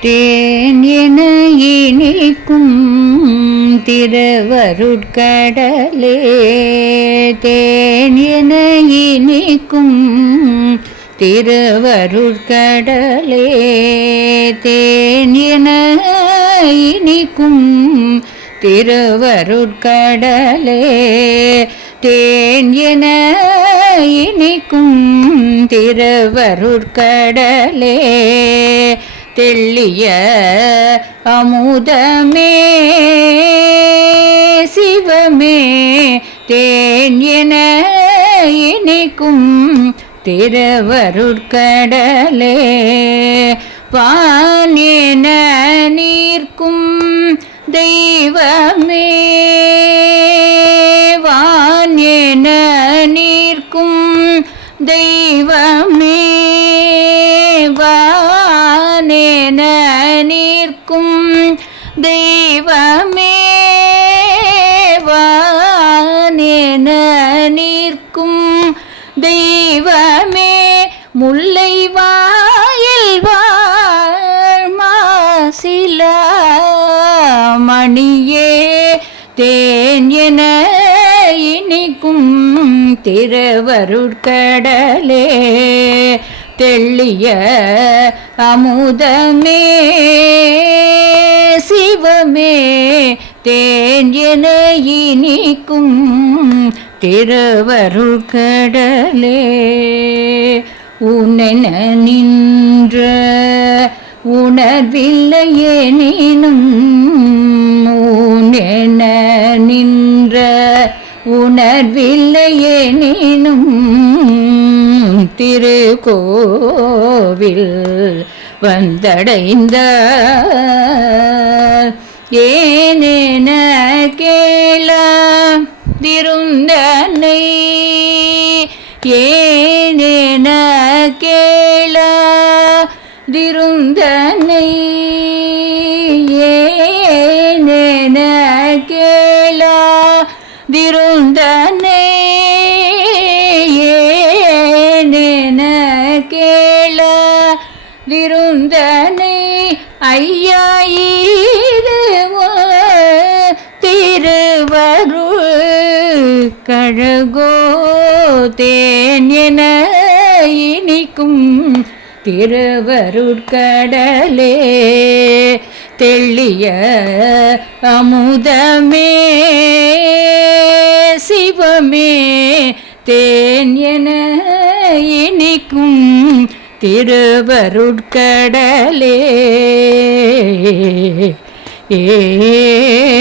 தேன் என இனிக்கும் திருவருட்கடலே. தேன் என இனிக்கும் திருவருட்கடலே. தேன் என இனிக்கும் திருவருட்கடலே. தேன் என இனிக்கும் திருவருட்கடலே. தெள்ளிய அமுதமே சிவமே தேன் என இனிக்கும் திருவருட்கடலே என நீர்க்கும் தெய்வமே வான் என நீர்க்கும் தெய்வம். என நிற்கும் தெய்வமே வானென நீர்க்கும் தெய்வமே முல்லை வாயில் வாசில மணியே தேன் என இனிக்கும் திருவருட்கடலே. தெள்ளிய அமுதமே சிவமே தேன் என இனிக்கும் திருவருட்கடலே உனென நின்ற உணர்வில்லையேனும் உனென நின்ற உணர்வில்லையேனும் திருக்கோவில் வந்தடைந்த ஏனென கேள திருந்தனை ஏனென கேள திருந்தனை ஏனென கேள திருந்தனை வேள திருந்தனை ஐயா திருவரு கழகோ தேன் என இனிக்கும் திருவருட்கடலே. தெள்ளிய அமுதமே சிவமே தேன் என இனிக்கும் திருவருட்கடலே. ஏ